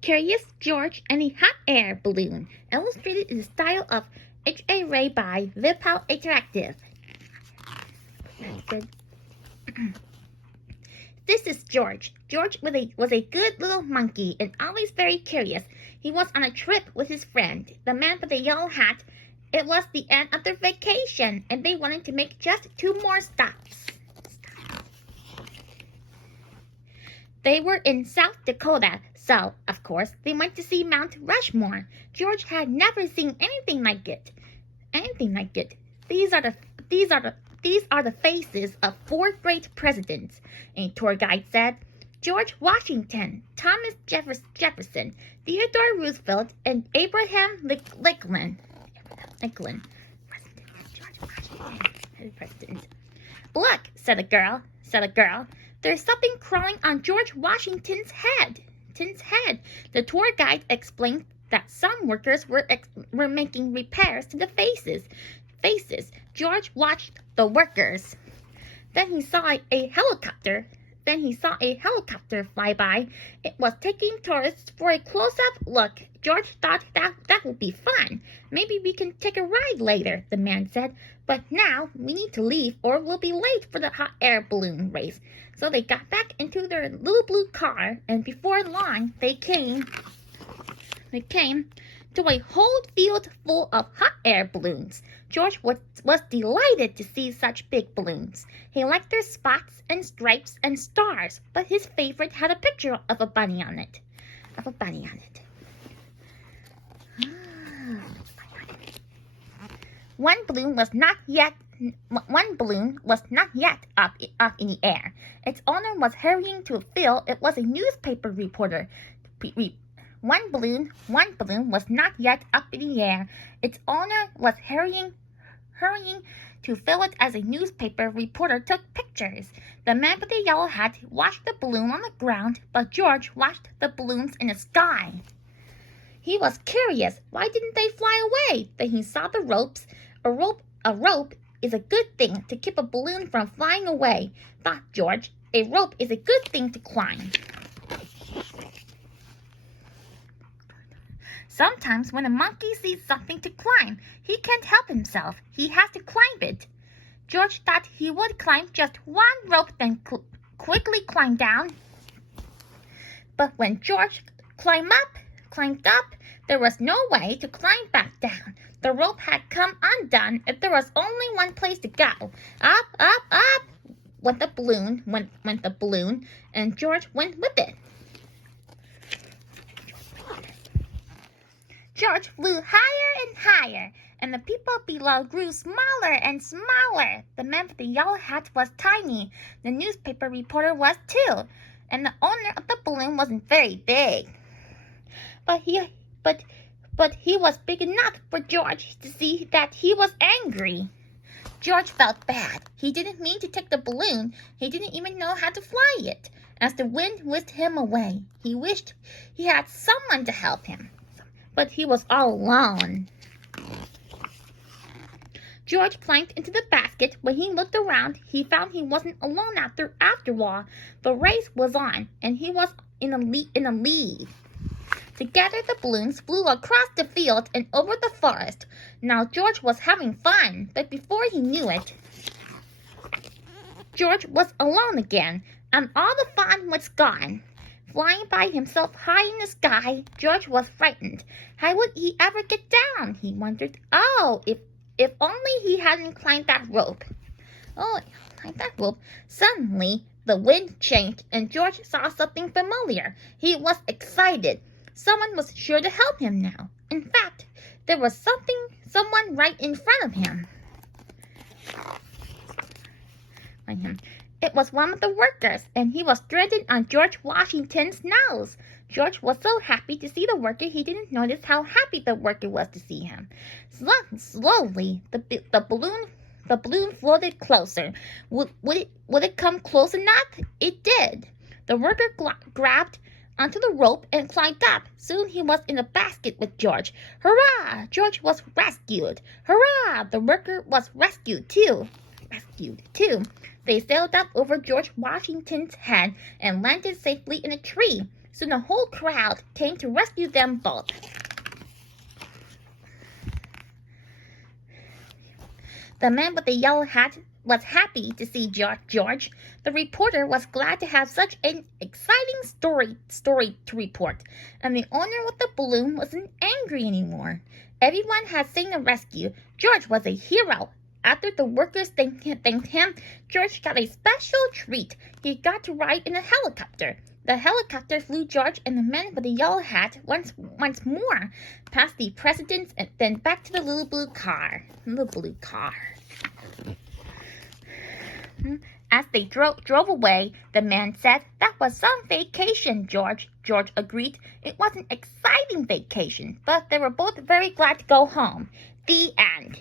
Curious George and a Hot Air Balloon, illustrated in the style of H.A. Ray by Vipal Interactive. This is George. George was a good little monkey and always very curious. He was on a trip with his friend, the man with the yellow hat. It was the end of their vacation, and they wanted to make just 2 more stops. They were in South Dakota, so, of course, they went to see Mount Rushmore. George had never seen anything like it. These are the faces of 4 great presidents, a tour guide said. George Washington, Thomas Jefferson, Theodore Roosevelt, and Abraham Lincoln. President. Look, said a girl. There's something crawling on George Washington's head. The tour guide explained that some workers were making repairs to the faces. George watched the workers. Then he saw a helicopter fly by. It was taking tourists for a close-up look. George thought that would be fun. Maybe we can take a ride later, the man said. But now we need to leave or we'll be late for the hot air balloon race. So they got back into their little blue car, and before long they came to a whole field full of hot air balloons. George was delighted to see such big balloons. He liked their spots and stripes and stars, but his favorite had a picture of a bunny on it. One balloon was not yet up in the air. Its owner was hurrying to fill. It was a newspaper reporter. One balloon was not yet up in the air. Its owner was hurrying to fill it as a newspaper reporter took pictures. The man with the yellow hat watched the balloon on the ground, but George watched the balloons in the sky. He was curious. Why didn't they fly away? Then he saw the ropes. A rope is a good thing to keep a balloon from flying away, thought George. A rope is a good thing to climb. Sometimes when a monkey sees something to climb, he can't help himself. He has to climb it. George thought he would climb just one rope, then quickly climb down. But when George climbed up, there was no way to climb back down. The rope had come undone if there was only one place to go. Up, up, up went the balloon, and George went with it. George flew higher and higher, and the people below grew smaller and smaller. The man with the yellow hat was tiny. The newspaper reporter was too, and the owner of the balloon wasn't very big. But he was big enough for George to see that he was angry. George felt bad. He didn't mean to take the balloon. He didn't even know how to fly it. As the wind whisked him away, he wished he had someone to help him. But he was all alone. George climbed into the basket. When he looked around, he found he wasn't alone after all. The race was on, and he was in a lead. Together the balloons flew across the field and over the forest. Now George was having fun, but before he knew it, George was alone again, and all the fun was gone. Flying by himself high in the sky, George was frightened. How would he ever get down? He wondered. Oh, if only he hadn't climbed that rope. Suddenly, the wind changed, and George saw something familiar. He was excited. Someone was sure to help him now. In fact, there was someone right in front of him. It was one of the workers, and he was stranded on George Washington's nose. George was so happy to see the worker, he didn't notice how happy the worker was to see him. Slowly, the balloon floated closer. Would it come close enough? It did. The worker grabbed onto the rope and climbed up. Soon he was in a basket with George. Hurrah! George was rescued. Hurrah! The worker was rescued too. They sailed up over George Washington's head and landed safely in a tree. Soon a whole crowd came to rescue them both. The man with the yellow hat was happy to see George. The reporter was glad to have such an exciting story to report, and the owner with the balloon wasn't angry anymore. Everyone had seen the rescue. George was a hero. After the workers thanked him, George got a special treat. He got to ride in a helicopter. The helicopter flew George and the man with the yellow hat once more past the presidents and then back to the little blue car. As they drove away, the man said, "That was some vacation, George." George agreed. It was an exciting vacation, but they were both very glad to go home. The end.